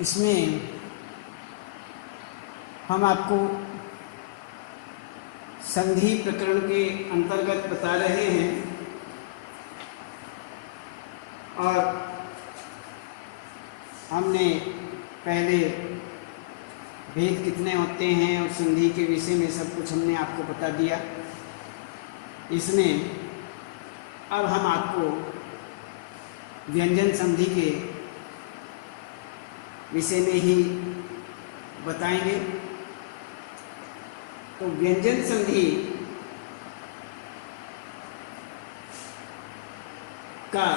इसमें हम आपको संधि प्रकरण के अंतर्गत बता रहे हैं और हमने पहले भेद कितने होते हैं और संधि के विषय में सब कुछ हमने आपको बता दिया। इसमें अब हम आपको व्यंजन संधि के विषय में ही बताएंगे। तो व्यंजन संधि का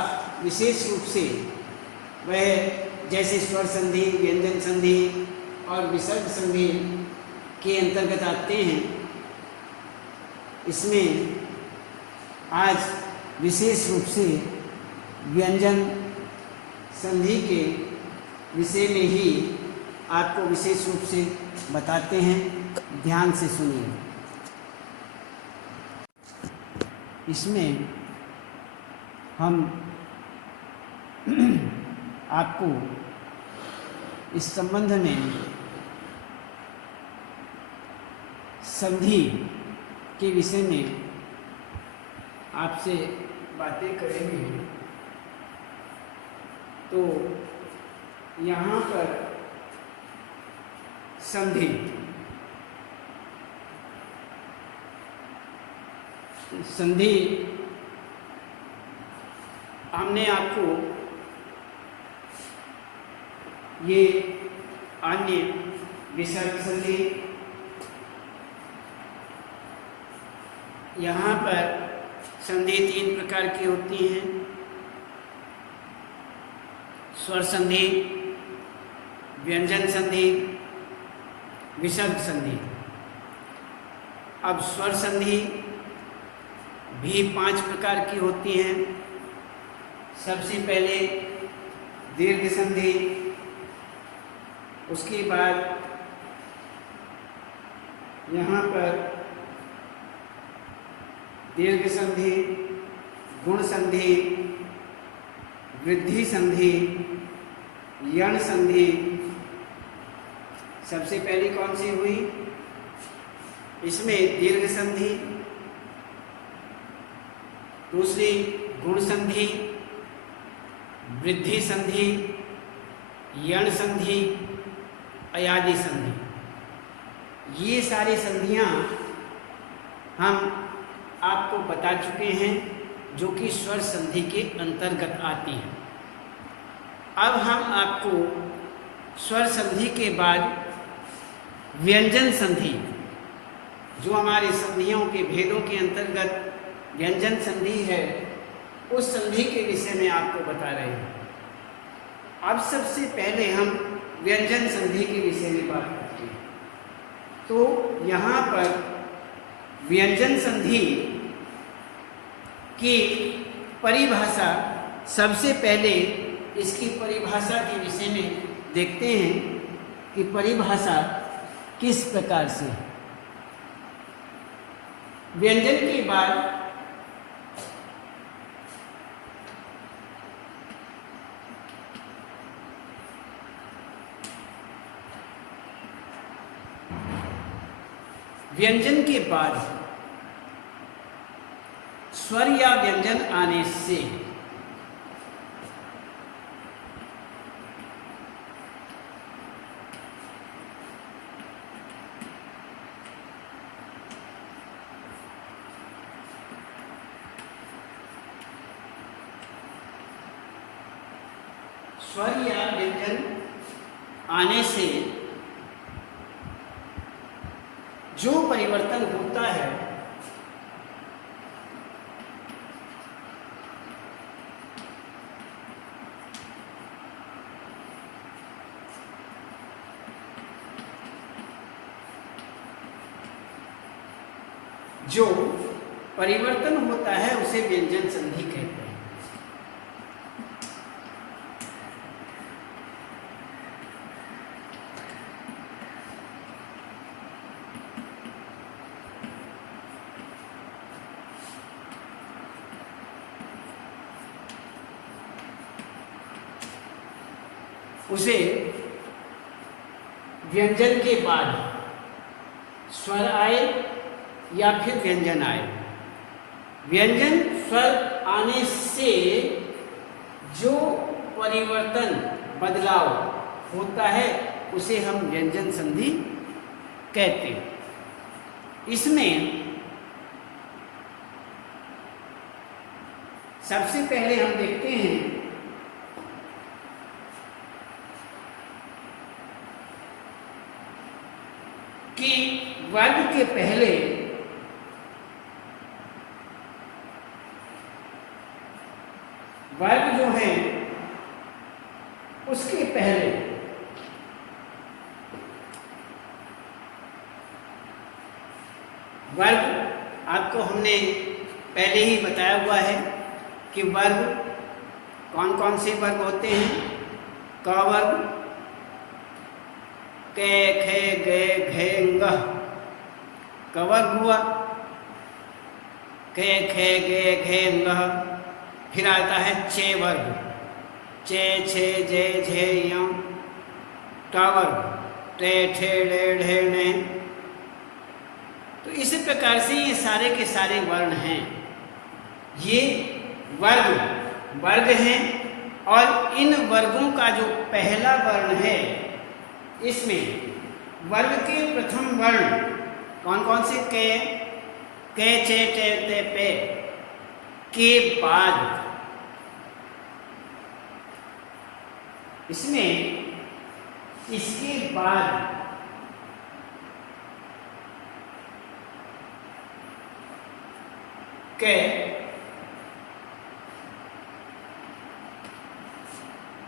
विशेष रूप से वह जैसे स्वर संधि, व्यंजन संधि और विसर्ग संधि के अंतर्गत आते हैं, इसमें आज विशेष रूप से व्यंजन संधि के विषय में ही आपको विशेष रूप से बताते हैं। ध्यान से सुनिए। इसमें हम आपको इस संबंध में संधि के विषय में आपसे बातें करेंगे। तो यहाँ पर संधि हमने आपको ये अन्य विसर्ग संधि, यहाँ पर संधि 3 प्रकार की होती हैं, स्वर संधि, व्यंजन संधि, विसर्ग संधि। अब स्वर संधि भी 5 प्रकार की होती हैं। सबसे पहले दीर्घ संधि, उसके बाद यहाँ पर दीर्घ संधि, गुण संधि, वृद्धि संधि, यण संधि। सबसे पहली कौन सी हुई? इसमें दीर्घ संधि, दूसरी गुण संधि, वृद्धि संधि, यण संधि, अयादि संधि। ये सारी संधियां हम आपको बता चुके हैं जो कि स्वर संधि के अंतर्गत आती हैं। अब हम आपको स्वर संधि के बाद व्यंजन संधि, जो हमारे संधियों के भेदों के अंतर्गत व्यंजन संधि है, उस संधि के विषय में आपको बता रहे हैं। अब सबसे पहले हम व्यंजन संधि के विषय में बात करते हैं। तो यहाँ पर व्यंजन संधि की परिभाषा, सबसे पहले इसकी परिभाषा के विषय में देखते हैं कि परिभाषा किस प्रकार से। व्यंजन के बाद स्वर या व्यंजन आने से स्वर या व्यंजन आने से जो परिवर्तन होता है उसे व्यंजन संधि कहते हैं। उसे व्यंजन के बाद स्वर आए या फिर व्यंजन आए। व्यंजन स्वर आने से जो परिवर्तन बदलाव होता है उसे हम व्यंजन संधि कहते हैं। इसमें सबसे पहले हम देखते हैं कि वर्ग के पहले वर्ग जो है उसके पहले वर्ग आपको हमने पहले ही बताया हुआ है कि वर्ग कौन कौन से वर्ग होते हैं। क वर्ग के खे गे घे ngह क वर्ग हुआ। के खे गे घे ngह। फिर आता है चे वर्ग चे छे जे झे य। ट वर्ग टे ठे डे ढे ने। तो इस प्रकार से ये सारे के सारे वर्ण हैं। ये वर्ग हैं और इन वर्गों का जो पहला वर्ण है इसमें वर्ग के प्रथम वर्ण कौन कौन से के चे टे ते पे के बाद इसमें इसके बाद के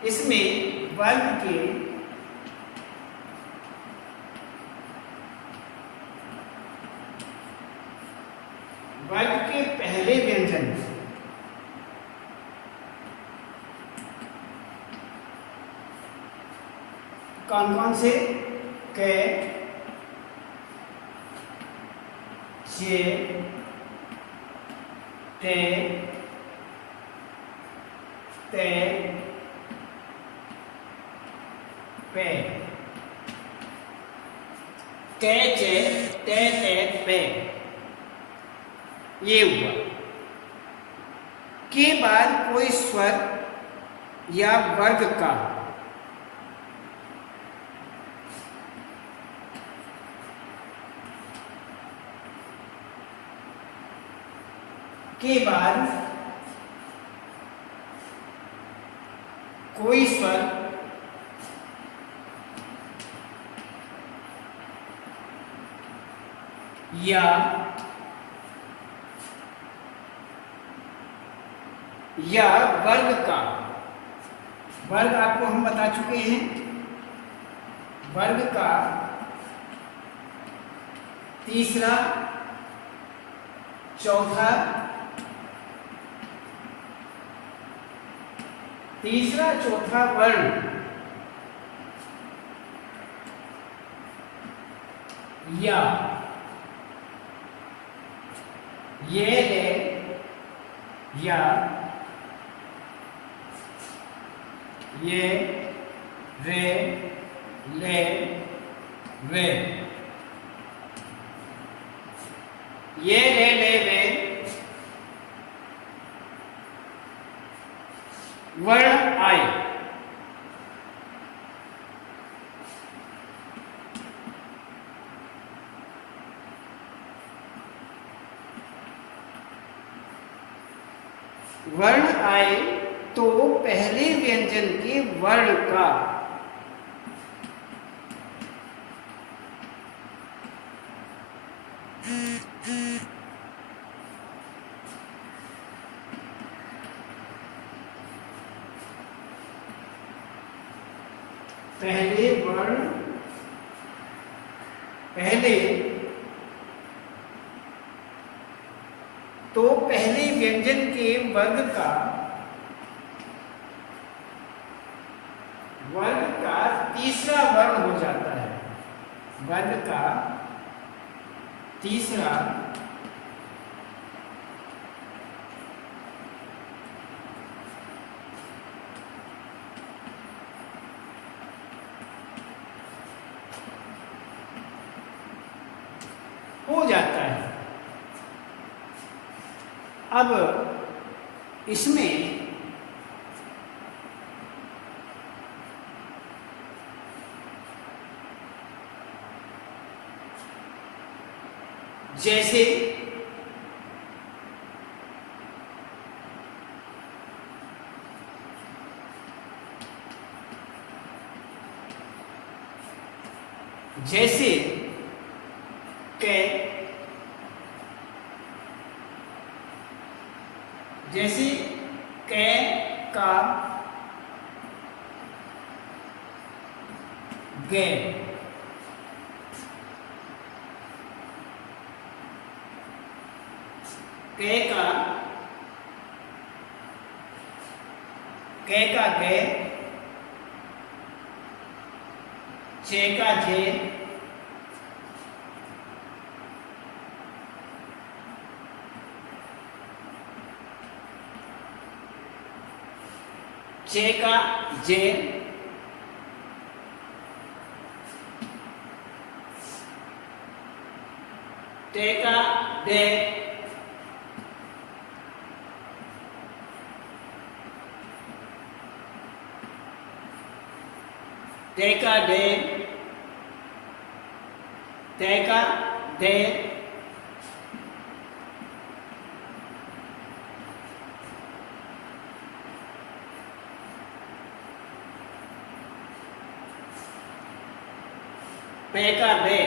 इसमें वर्ग के पहले व्यंजन कौन कौन से के जे टे ते पे। के चे ते ते पे ये हुआ। के बाद कोई स्वर या वर्ग का के बाद कोई स्वर या वर्ग का वर्ग आपको हम बता चुके हैं। वर्ग का तीसरा चौथा वर्ण या ये ले या ये रे ले वे। ये ले ले वे वर्ण आए। वर्ण आए तो पहले व्यंजन के वर्ण का पहले व्यंजन के वर्ग का तीसरा वर्ण हो जाता है। वर्ग का तीसरा अब इसमें जैसे जैसे कै, जैसे कै का गे, कै का गे, चे का जे, चे का जे, टे का डे, टे का डे, ते का दे, पे का बे,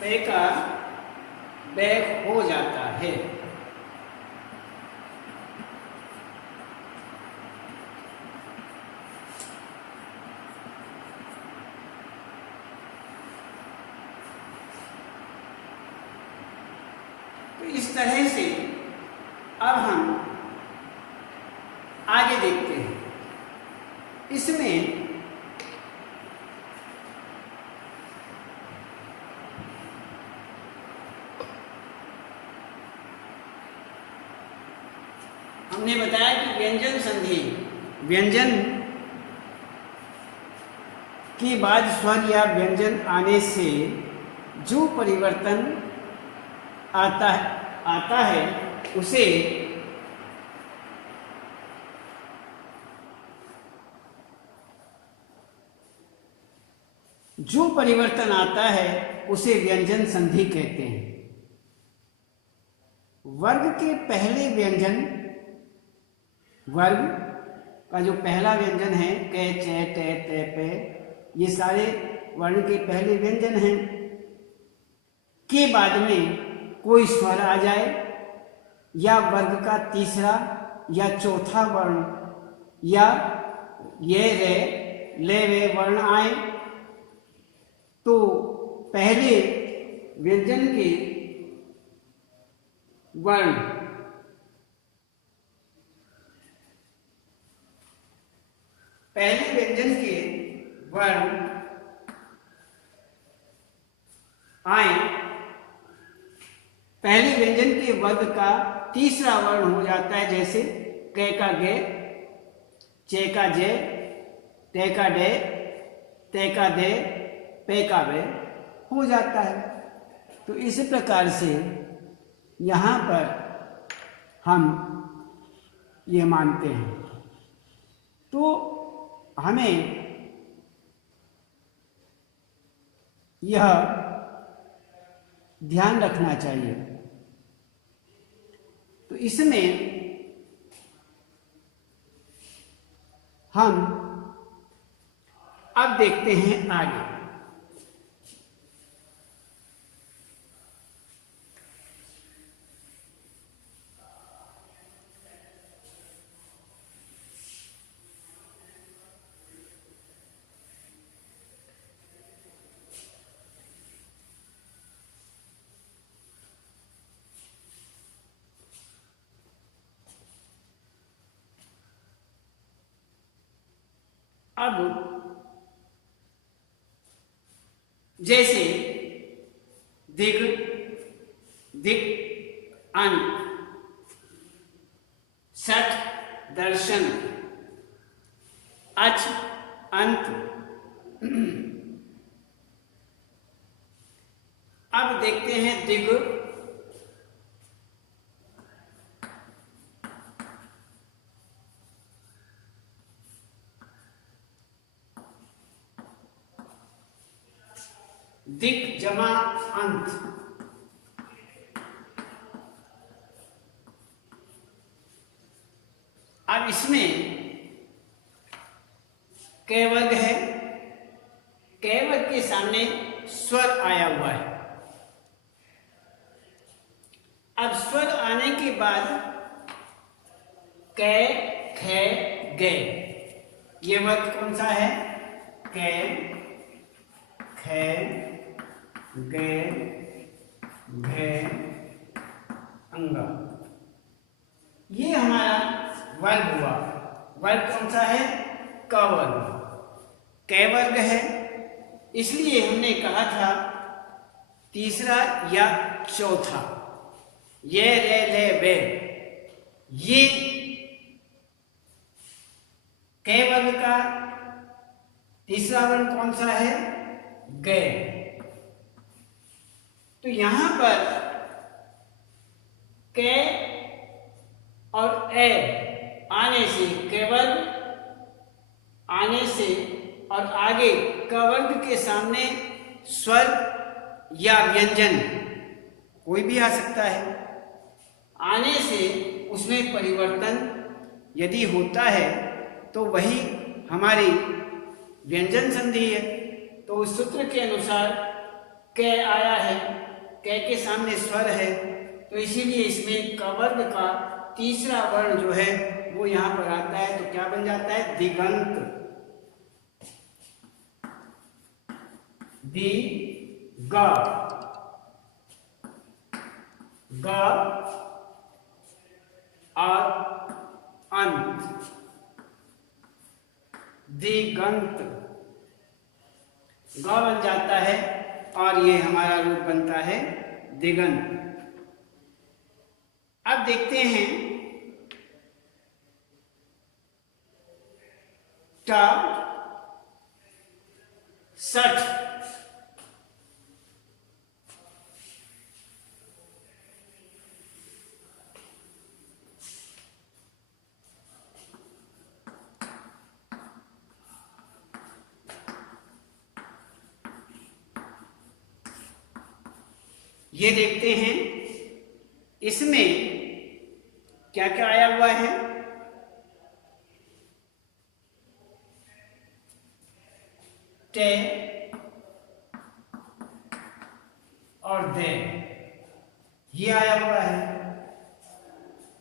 पे का बे हो जाता है। तो इस तरह से अब हम आगे देखते हैं। इसमें हमने बताया कि व्यंजन संधि, व्यंजन के बाद स्वर या व्यंजन आने से जो परिवर्तन आता है उसे व्यंजन संधि कहते हैं। वर्ग के पहले व्यंजन, वर्ग का जो पहला व्यंजन है कै, चे, टे, ते, पे, ये सारे वर्ण के पहले व्यंजन हैं, के बाद में कोई स्वर आ जाए या वर्ग का तीसरा या चौथा वर्ण या ये रे, ले, वे वर्ण आए तो पहले व्यंजन के वर्ण आए, पहले व्यंजन के वर्ग का तीसरा वर्ण हो जाता है। जैसे कै का गे, चे का जे, ते का डे, ते का दे, पे का वे हो जाता है। तो इस प्रकार से यहाँ पर हम ये मानते हैं। तो हमें यह ध्यान रखना चाहिए। तो इसमें हम अब देखते हैं आगे। अब जैसे दिग, दिक, अन, सठ, दर्शन, अच, अंत। अब देखते हैं दिग। दिक जमा अंत। अब इसमें कै वर्ग है, कै वर्ग के सामने स्वर आया हुआ है। अब स्वर आने के बाद कै, खे, गे, ये वर्ग कौन सा है? कै, खे, गे, घे, अंगा। ये हमारा वर्ग हुआ। वर्ग कौन सा है? क वर्ग। कै वर्ग है, इसलिए हमने कहा था तीसरा या चौथा। ये रे ले वे, ये कै वर्ग का तीसरा वर्ण कौन सा है? गे। तो यहां पर कै और ए आने से, कै वर्ग आने से और आगे क वर्ग के सामने स्वर या व्यंजन कोई भी आ सकता है, आने से उसमें परिवर्तन यदि होता है तो वही हमारी व्यंजन संधि है। तो उस सूत्र के अनुसार कै आया है, कै के सामने स्वर है, तो इसीलिए इसमें क वर्ग का तीसरा वर्ण जो है वो यहां पर आता है। तो क्या बन जाता है? दिगंत। दी ग, ग और अंत, दिगंत। ग बन जाता है और ये हमारा रूप बनता है दिगंत। अब देखते हैं ट, सठ। ये देखते हैं इसमें क्या क्या आया हुआ है? टे और दे, ये आया हुआ है।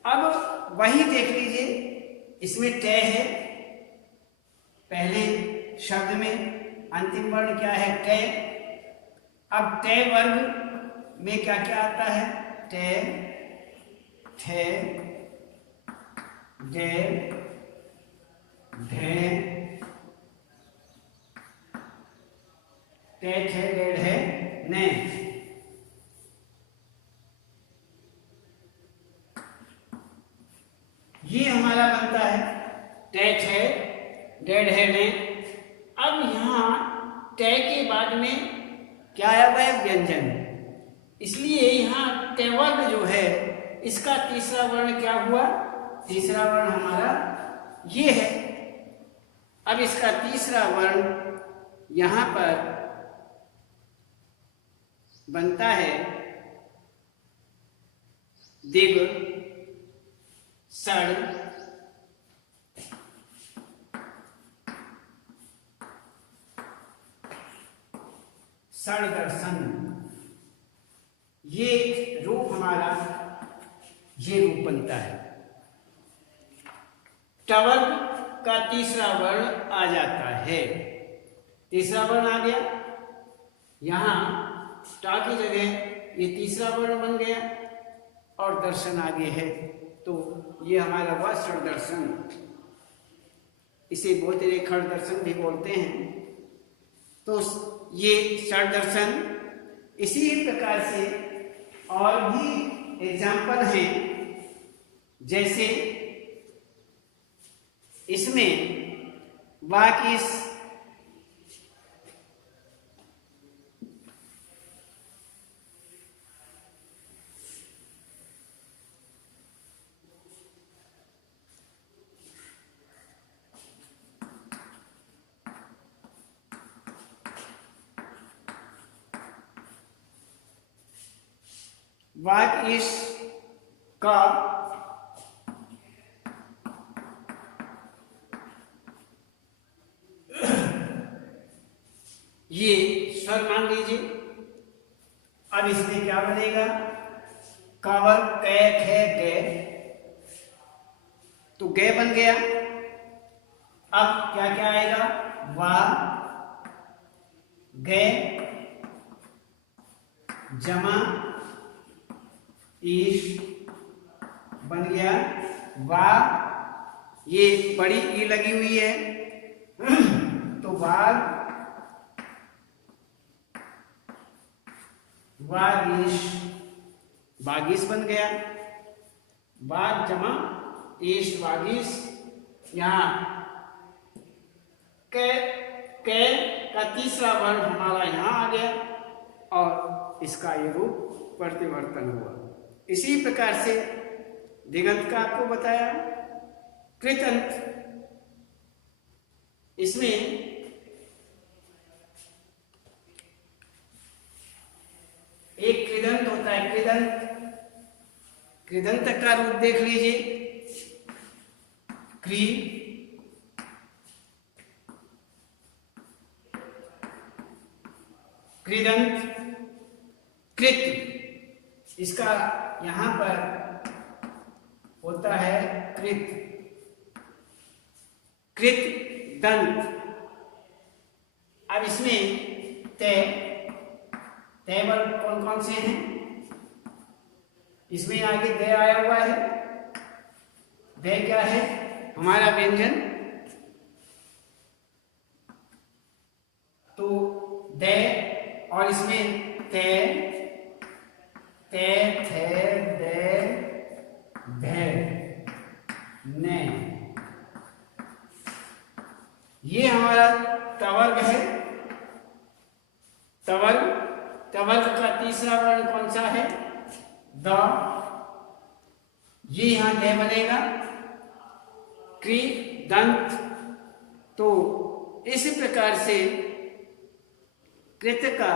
अब वही देख लीजिए, इसमें टे है पहले शब्द में, अंतिम वर्ण क्या है? टे। अब टे वर्ग में क्या क्या आता है? टे, ठे, डे, ढे, टे, ठे, डे, ढे, ने। ये हमारा बनता है टे, ठे, डे, ढे, ने। अब यहां टे के बाद में क्या आया हुआ है? व्यंजन। इसलिए यहां टे वर्ग जो है इसका तीसरा वर्ण क्या हुआ? तीसरा वर्ण हमारा ये है। अब इसका तीसरा वर्ण यहां पर बनता है दिग, सड़, सड़ दर्शन। ये रूप हमारा ये रूप बनता है। टवर्ग का तीसरा वर्ण आ जाता है। तीसरा वर्ण आ गया, यहां टा की जगह ये तीसरा वर्ण बन गया और दर्शन आगे है। तो ये हमारा हुआ षड दर्शन। इसे बोलते हैं खड़ दर्शन भी बोलते हैं। तो ये षड दर्शन। इसी प्रकार से और भी एग्जाम्पल हैं, जैसे इसमें वाक इस वाक इस का ये स्वर मान लीजिए। अब इसमें क्या बनेगा, कावल कै खे गे, तो गे बन गया। अब क्या क्या आएगा, वा गे जमा ईश बन गया वा, ये बड़ी ई लगी हुई है तो वाग वागीश, बागीश बन गया। वाग जमा ईश वागीश। यहाँ कै कै का तीसरा वर्ण हमारा यहाँ आ गया और इसका ये रूप प्रतिवर्तन हुआ। इसी प्रकार से दिगंत का आपको बताया। कृतंत, इसमें एक कृदंत होता है, कृदंत। कृदंत का रूप देख लीजिए, क्री, कृदंत, कृत। इसका यहां पर होता है कृत, कृत दंत। अब इसमें तय वर्ग कौन कौन से हैं, इसमें आगे दे आया हुआ है। दे क्या है, हमारा व्यंजन। तो दे, और इसमें ते थे दे धे ने, ये हमारा तवर्ग है। तवर्ग, तवर्ग का तीसरा वर्ण कौन सा है, द। ये यहां दे बनेगा, क्री दंत। तो इस प्रकार से कृत का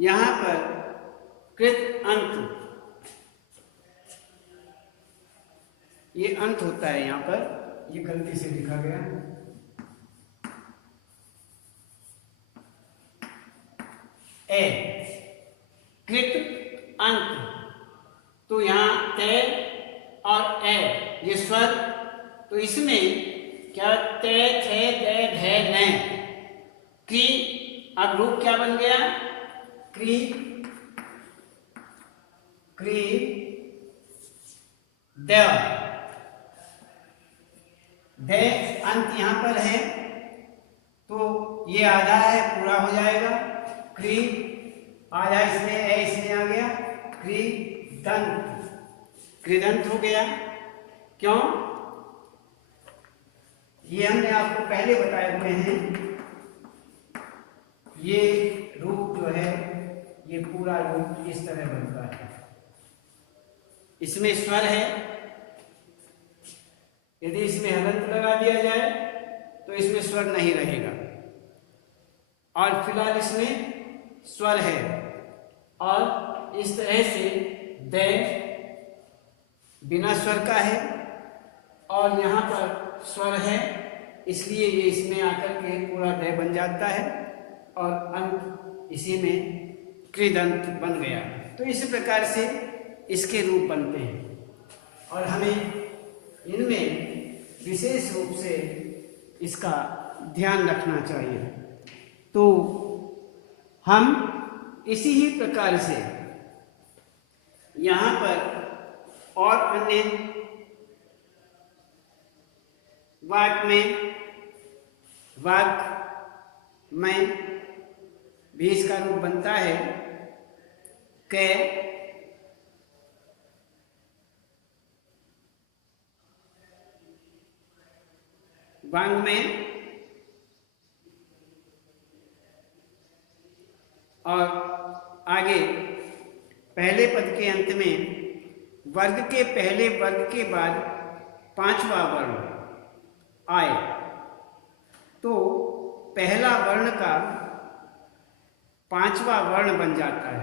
यहां पर कृत अंत, ये अंत होता है यहां पर, ये गलती से लिखा गया। ए कृत अंत, तो यहां ते और ए ये स्वर, तो इसमें क्या ते थे दे धे ने, क्री। अब रूप क्या बन गया, क्री, क्री देव। दे अंत यहां पर है तो ये आधा है, पूरा हो जाएगा। क्री आधा इसमें है, इसमें आ गया क्री दंत, कृदंत हो गया। क्यों, ये हमने आपको पहले बताए हुए हैं। ये रूप जो है, ये पूरा रूप इस तरह बनता है। इसमें स्वर है, यदि इसमें हलंत लगा दिया जाए तो इसमें स्वर नहीं रहेगा, और फिलहाल इसमें स्वर है। और इस तरह से दे बिना स्वर का है और यहाँ पर स्वर है, इसलिए ये इसमें आकर के पूरा दे बन जाता है और अंत इसी में कृदंत बन गया। तो इस प्रकार से इसके रूप बनते हैं और हमें इनमें विशेष रूप से इसका ध्यान रखना चाहिए। तो हम इसी ही प्रकार से यहाँ पर और अन्य वाक्य में भी इसका रूप बनता है। कै, वांग में और आगे पहले पद के अंत में वर्ग के पहले वर्ग के बाद पांचवा वर्ण आए तो पहला वर्ण का पांचवा वर्ण बन जाता है।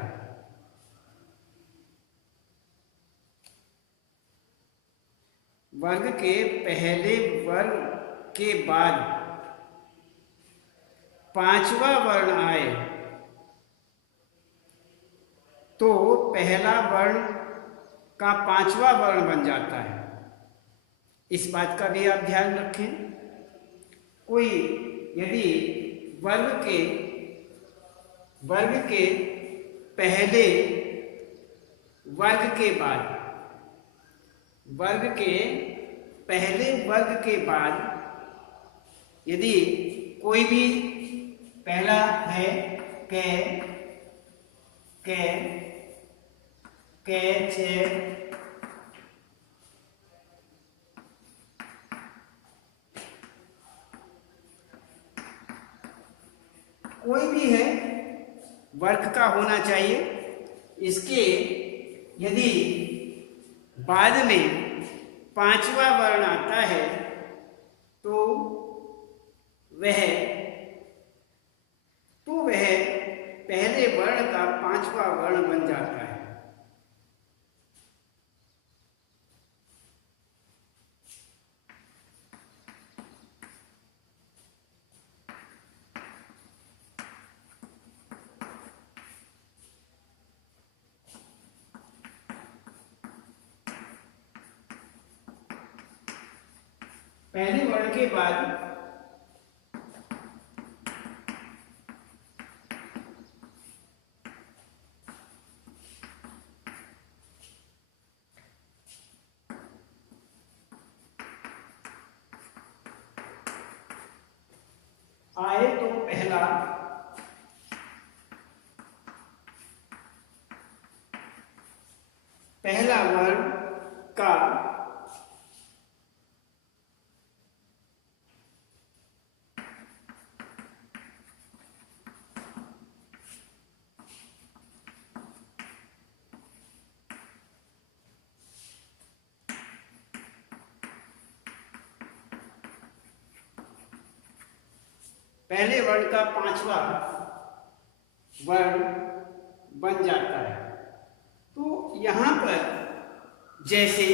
वर्ग के पहले वर्ग के बाद पांचवा वर्ण आए तो पहला वर्ण का पांचवा वर्ण बन जाता है। इस बात का भी आप ध्यान रखें। कोई यदि वर्ग के पहले वर्ग के बाद यदि कोई भी पहला है चे कोई भी है वर्ग का होना चाहिए। इसके यदि बाद में पांचवा वर्ण आता है तो वह पहले वर्ण का पांचवा वर्ण बन जाता है। पहले वर्ण के बाद आए तो पहला वर्ण का पहले वर्ण का पांचवा वर्ण बन जाता है। तो यहां पर जैसे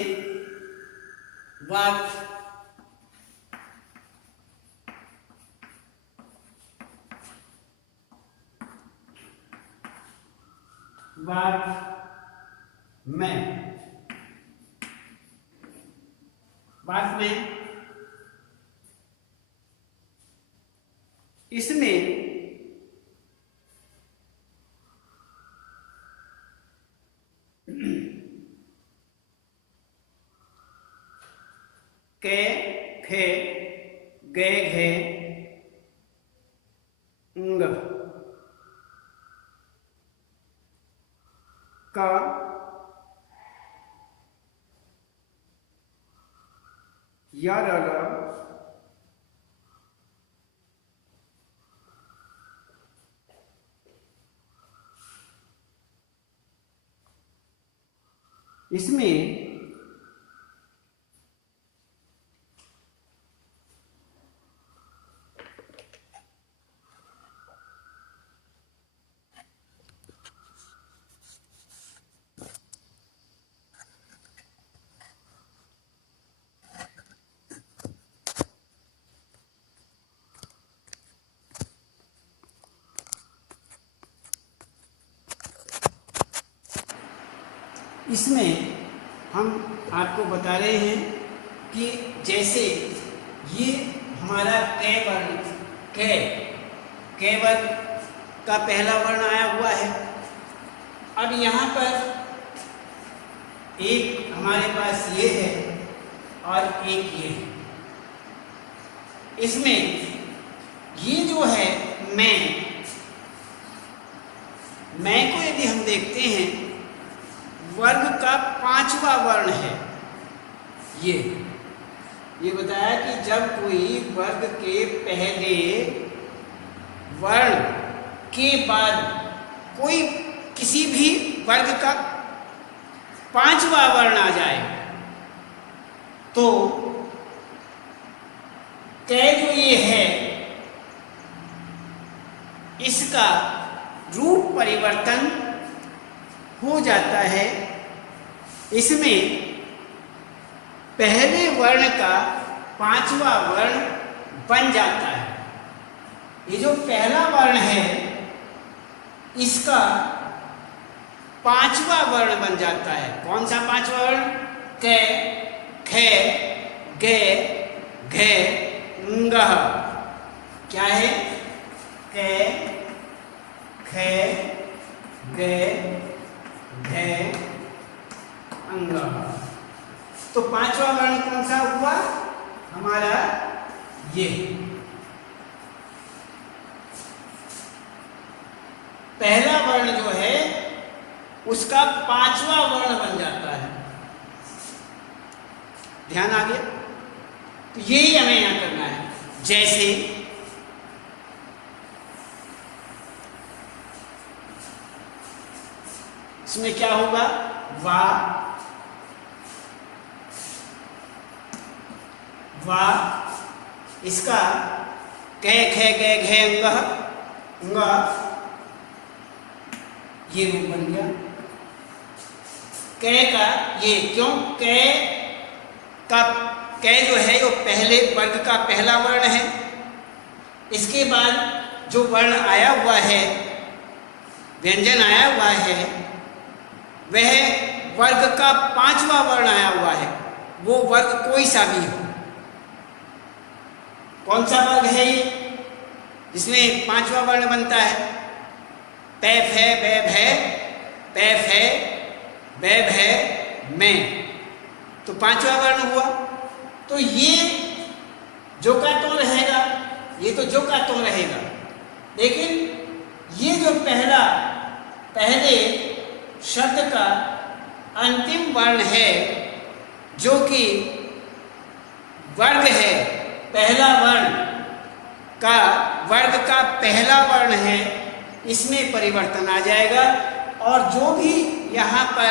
वाक में इसमें के खे गे घे ंग का या इसमें हम आपको बता रहे हैं कि जैसे ये हमारा कै वर्ण का पहला वर्ण आया हुआ है। अब यहाँ पर एक हमारे पास ये है और एक ये है। इसमें ये जो है मैं को यदि हम देखते हैं वर्ग का पांचवा वर्ण है। ये बताया कि जब कोई वर्ग के पहले वर्ण के बाद कोई किसी भी वर्ग का पांचवा वर्ण आ जाए तो कै जो ये है इसका रूप परिवर्तन हो जाता है। इसमें पहले वर्ण का पांचवा वर्ण बन जाता है। ये जो पहला वर्ण है इसका पांचवा वर्ण बन जाता है। कौन सा पांचवा वर्ण? कै, खे, गे, घे, ngह। क्या है? कै, खे, गे, घे, ngह। तो पांचवा वर्ण कौन सा हुआ हमारा? ये पहला वर्ण जो है उसका पांचवा वर्ण बन जाता है। ध्यान आ गया? तो यही हमें यहां करना है। जैसे इसमें क्या होगा? वा, वा, इसका कै, खे, गे, घे, ngह, ngह, ये रूप बन गया। कै का ये क्यों? कै का कै जो है वो पहले वर्ग का पहला वर्ण है। इसके बाद जो वर्ण आया हुआ है, व्यंजन आया हुआ है, वह वर्ग का पांचवा वर्ण आया हुआ है। वो वर्ग कोई सा भी हो। कौन सा वर्ग है ये जिसमें पांचवा वर्ण बनता है? पैफ है, बैब है, पैफ है, बैब है, मैं। तो पांचवा वर्ण हुआ। तो ये जो का तो रहेगा, ये तो जो का तो रहेगा। लेकिन ये जो पहले शब्द का अंतिम वर्ण है जो कि वर्ग है, पहला वर्ग का पहला वर्ण है, इसमें परिवर्तन आ जाएगा। और जो भी यहाँ पर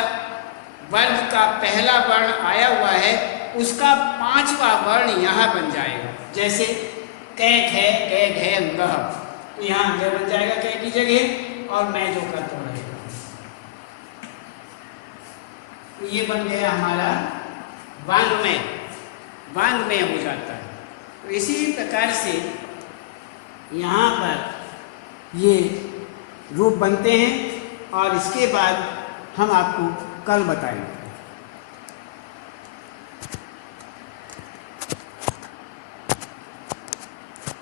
वर्ग का पहला वर्ण आया हुआ है उसका पांचवा वर्ण यहाँ बन जाएगा। जैसे कै, खे, गे, घे, ngह। तो यहाँ घे बन जाएगा कै की जगह और मैं जो का तो रहेगा। तो ये बन गया हमारा वांग्मय हो जाता है। तो इसी प्रकार से यहाँ पर ये रूप बनते हैं और इसके बाद हम आपको कल बताएंगे।